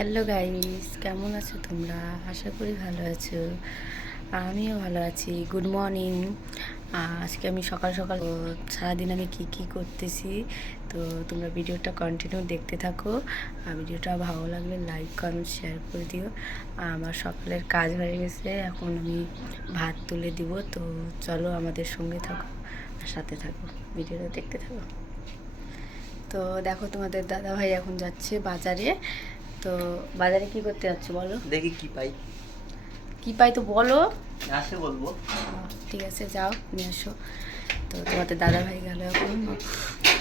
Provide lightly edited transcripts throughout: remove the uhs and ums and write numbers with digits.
Hello guys, কেমন আছো তোমরা? আশা করি ভালো আছো। আমিও ভালো আছি। Good morning. আজকে আমি সকাল সকাল সারাদিন আমি কি করতেছি, তো তোমরা ভিডিওটা কন্টিনিউ দেখতে থাকো। ভিডিওটা ভালো লাগলে লাইক কমেন্ট শেয়ার করে দিও। আমার সকালের কাজ হয়ে গেছে, এখন আমি ভাত তুলে দিব। তো চলো আমাদের সঙ্গে থাকো আর সাথে থাকো, ভিডিওটা দেখতে থাকো। তো দেখো, তোমাদের দাদা ভাই এখন যাচ্ছে বাজারে। তো বাজারে কি করতে যাচ্ছ বলো? দেখি কি পাই। কি পাই তো বলো। আসে বলবো। ঠিক আছে, যাও নিয়ে আসো। তো তোমাদের দাদা ভাই গেল, এখন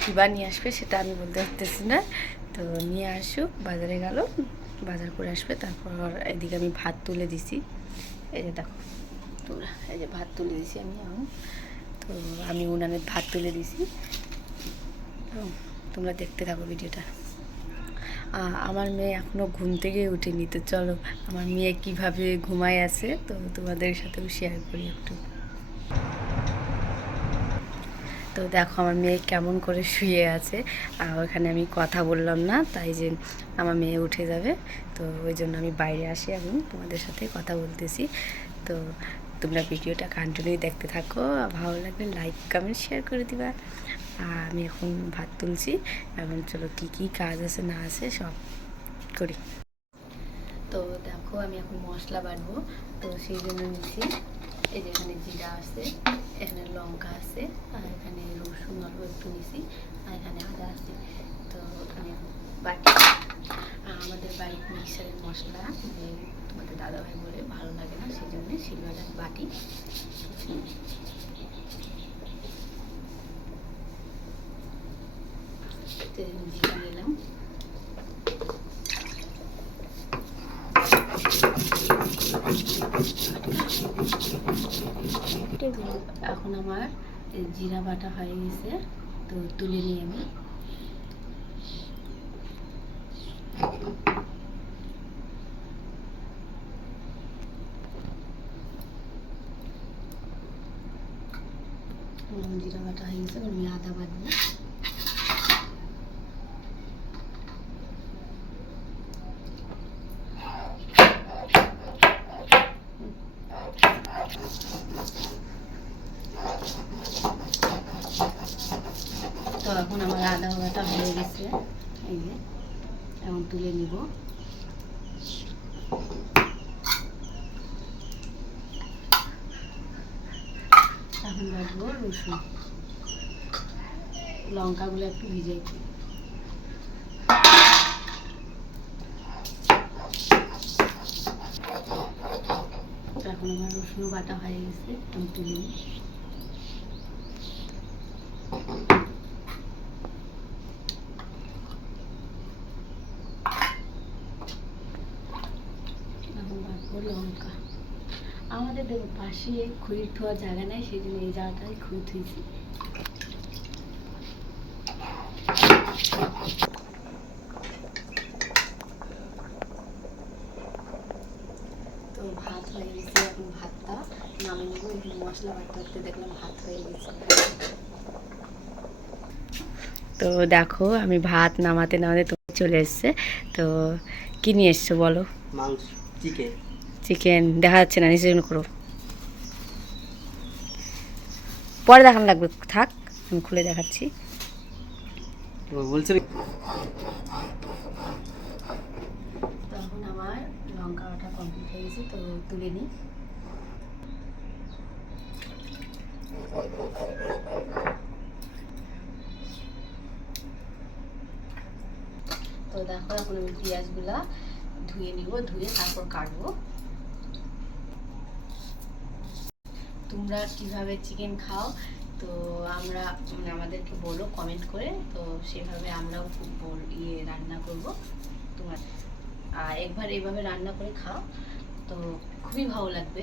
কিবা নিয়ে আসবে সেটা আমি বলতে পারতেছি না। তো নিয়ে আসুক, বাজারে গেল, বাজার করে আসবে। তারপর এদিকে আমি ভাত তুলে দিছি। এই যে দেখো তোমরা, এই যে ভাত তুলে দিছি আমি এখন। তো আমি উনানে ভাত তুলে দিছি। তো তোমরা দেখতে থাকো ভিডিওটা। আমার মেয়ে এখনও ঘুম থেকে উঠেনি। তো চলো আমার মেয়ে কিভাবে ঘুমায় আছে তো তোমাদের সাথেও শেয়ার করি একটু। তো দেখো আমার মেয়ে কেমন করে শুয়ে আছে। ওখানে আমি কথা বললাম না, তাই যে আমার মেয়ে উঠে যাবে। তো ওই জন্য আমি বাইরে আসি, এখন তোমাদের সাথে কথা বলতেছি। তো তোমরা ভিডিওটা কন্টিনিউ দেখতে থাকো, ভালো লাগলে লাইক কমেন্ট শেয়ার করে দিবা। আমি এখন ভাত তুলছি। এখন চলো কি কাজ আছে না আছে সব করি। তো দেখো আমি এখন মশলা বাটবো, তো সেই জন্য নিচ্ছি। এই যে এখানে জিরা আছে, এখানে লঙ্কা আছে, আর এখানে রসুন অল্প একটু নিছি, আর এখানে আদা আছে। তো আমি বাটি। আমাদের বাড়ির মিক্সারের মশলা যে তোমাদের দাদাভাই বলে ভালো লাগে না, সেই জন্য শিলবাটার বাটি। জিরা নিলাম। এখন আমার জিরা বাটা হয়ে গেছে, তো তুলে নিই আমি। জিরা বাটা হয়ে গেছে, আমি আদা বাটবো। তো এখন আমার আদা বাটা হয়ে গেছে, এই যে এখন তুলে নিব। এখন বাটবো রসুন, লঙ্কাগুলো একটু ভিজাই দিই। এখন আমার রসুনও বাটা হয়ে গেছে, আমি তুলে নিই। এখন বাটবো লঙ্কা। আমাদের দেখো পাশে খড়ির থোয়ার জায়গা নেই, সেই জন্য এই জায়গাটায় খড়ি থুইছি। তো ভাত হয়ে গেছে, এখন ভাতটা নামিয়ে নেবো। এখানে মশলা বাটতে দেখলাম ভাত হয়ে গেছে। তো দেখো আমি ভাত নামাতে নামাতে তুমি চলে এসছে। তো কি নিয়ে এসছো বলো? মাংস, চিকেন। চিকেন দেখা যাচ্ছে না, নিচে করো, পরে দেখানো লাগবে, থাক আমি খুলে দেখাচ্ছি। বলছে তখন আমার লঙ্কা বাটা কমপ্লিট হয়ে গেছে, তো তুলে নিই। তো দেখো এখন আমি পেঁয়াজগুলা ধুয়ে নিব, ধুয়ে তারপর কাটবো। তোমরা কিভাবে চিকেন খাও তো আমরা আমাদেরকে বলো কমেন্ট করে, তো সেভাবে আমরাও রান্না করব। তোমার একবার এইভাবে রান্না করে খাও, তো খুবই ভালো লাগবে।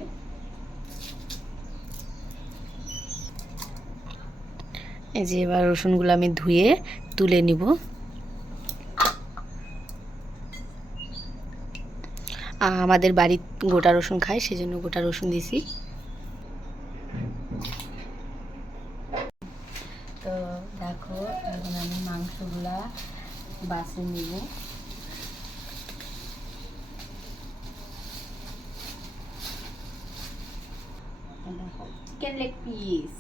এই যে এবার রসুনগুলো আমি ধুয়ে তুলে নিব। আমাদের বাড়ি গোটা রসুন খায়, সেজন্য গোটা রসুন দিছি। তো দেখো এখন আমি মাংসগুলা বাছে নিব। চিকেন লেগ পিস,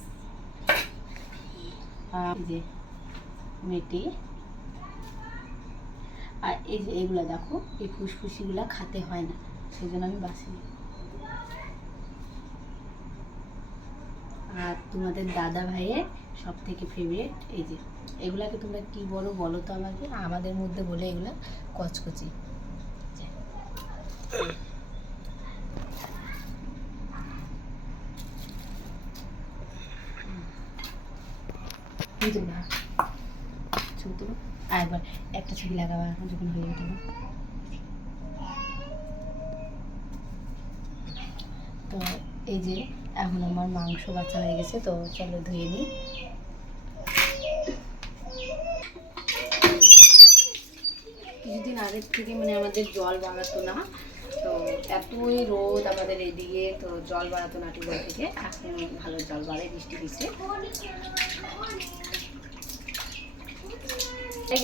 যে মেটে। আর এই যে এগুলো দেখো, এই ফুসফুসিগুলো খেতে হয় না, সেই জন্য আমি বাছি। আর তোমাদের দাদা ভাইয়ের সব থেকে ফেভারিট এই যে, এগুলাকে তোমরা কি বলো বলো তো আমাকে, আমাদের মধ্যে বলে এগুলা কচকচি। না ছবি তুলো, আর একবার একটা ছবি লাগাবা যখন হয়ে গেল। তো এই যে এখন আমার মাংস বাছা হয়ে গেছে, তো চলো ধুয়ে নিই। কিছুদিন আগের থেকে মানে আমাদের জল বাড়াতো না, তো এতই রোদ আমাদের এদিকে, তো জল বাড়াতো না টিউবওয়েল থেকে। এখন ভালো জল বাড়ে, বৃষ্টি দিচ্ছে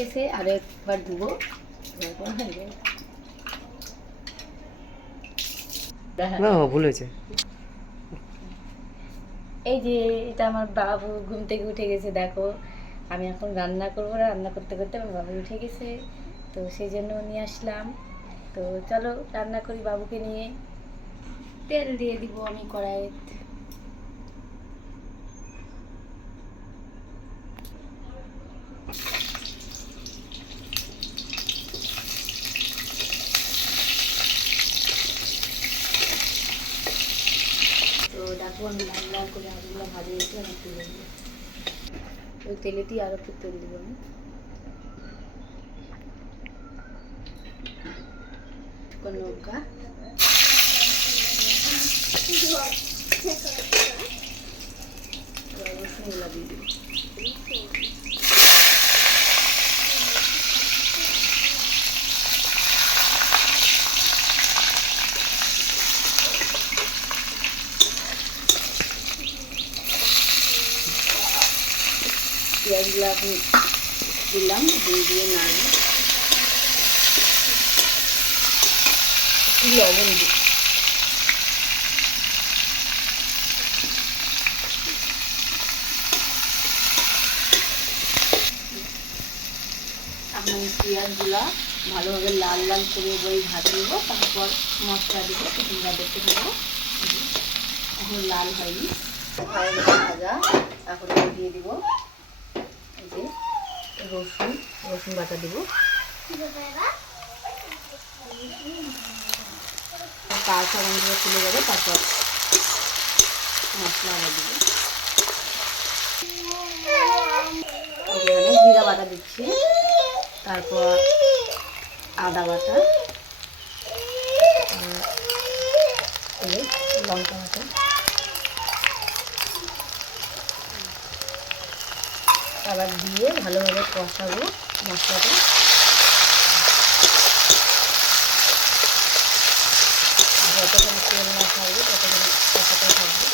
গেছে। আর একবার ধুবো, ভুল হয়েছে। এই যে এটা আমার বাবু ঘুম থেকে উঠে গেছে, দেখো আমি এখন রান্না করবো, রান্না করতে করতে আমার বাবু উঠে গেছে, তো সেই জন্য নিয়ে আসলাম। তো চলো রান্না করি বাবুকে নিয়ে। তেল দিয়ে দিব আমি কড়াইতে। তো দেখো আমি লাল লাল করে আলুগুলো ভাজে রেখে আমি তুলে দিব, ওই তেলেতেই আরও একটু তেল দিব আমি। লঙ্কা রসুনগুলো দিয়ে দিব। পেঁয়াজগুলো এখন দিলাম, দিয়ে নাড়ব, লবণ দিই। এখন পেঁয়াজগুলো ভালোভাবে লাল লাল করে ভাজে নেবো, তারপর মশলা দিব, তোমরা দেখতে থাকবো। এখন লাল হয়নি, ভাজা। এখন আমি দিয়ে দিব এই যে রসুন বাটা দিব, কাঁচা গন্ধটা চলে যাবে, তারপর মশলা আবার দিব। জিরা বাটা দিচ্ছি, তারপর আদা বাটা, লঙ্কা বাটা, আবার দিয়ে ভালোভাবে কষাবো মশলাটা। যতক্ষণ তেল না থাকবে ততক্ষণ কষাতে থাকবে।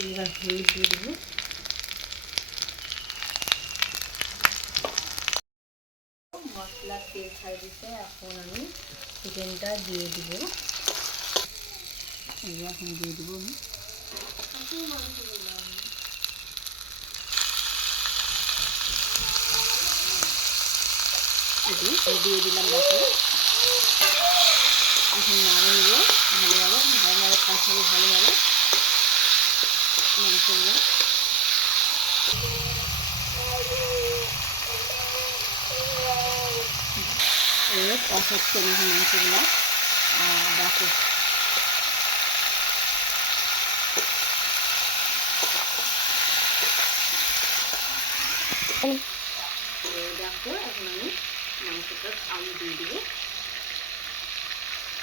এবার হলুদ দিয়ে দেবো, মশলার তেল ছাড় দিতে। এখন আমি চিকেনটা দিয়ে দিব, এখন দিয়ে দিব আমি দিয়ে দিলাম। দেখো এখন নাড়ে নিব ভালোভাবে, ভালোভাবে কষাবো ভালোভাবে মাংসগুলো। এবার কষাচ্ছে মাংসগুলো, দেখো দেখো এখন আমি মাংসটা আলু দিয়ে দিব,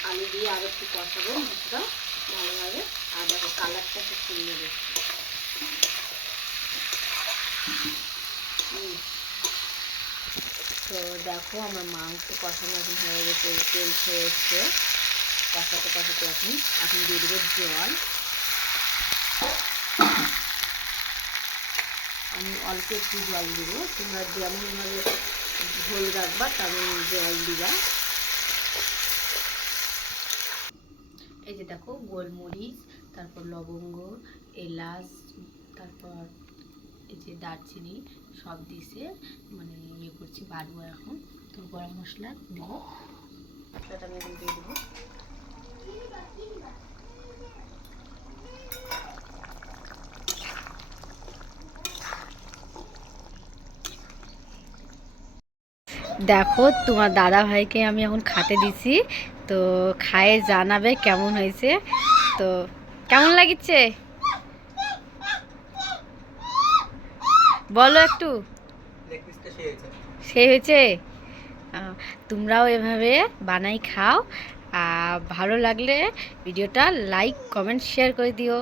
আলু দিয়ে আরো একটু কষাবো মাংসটা ভালোভাবে। আর দেখো কালারটা খুব সুন্দর এসছে। তো দেখো আমার মাংস কষানো এখন হয়ে গেছে, তেল ছেড়ে এসছে, কষাতে কষাতে এখন দিয়ে দেবো জল। আমি অল্প একটু জল দেবো, তোমরা যেমনভাবে ঝোল রাখবা তেমন জল দিবা। এই যে দেখো গোলমরিচ, তারপর লবঙ্গ, এলাচ, তারপর এই যে দারচিনি সব দিছে, মানে ইয়ে করছি বাড়বো এখন। তো গরম মশলা দেবো, মশলাটা আমি এখন দিয়ে দেবো। দেখো তোমার দাদা ভাইকে আমি এখন খেতে দিছি, তো খায়ে জানাবে কেমন হয়েছে। তো কেমন লাগিচ্ছে বলো একটু। সে হয়েছে। তোমরাও এভাবে বানাই খাও, আর ভালো লাগলে ভিডিওটা লাইক কমেন্ট শেয়ার করে দিও।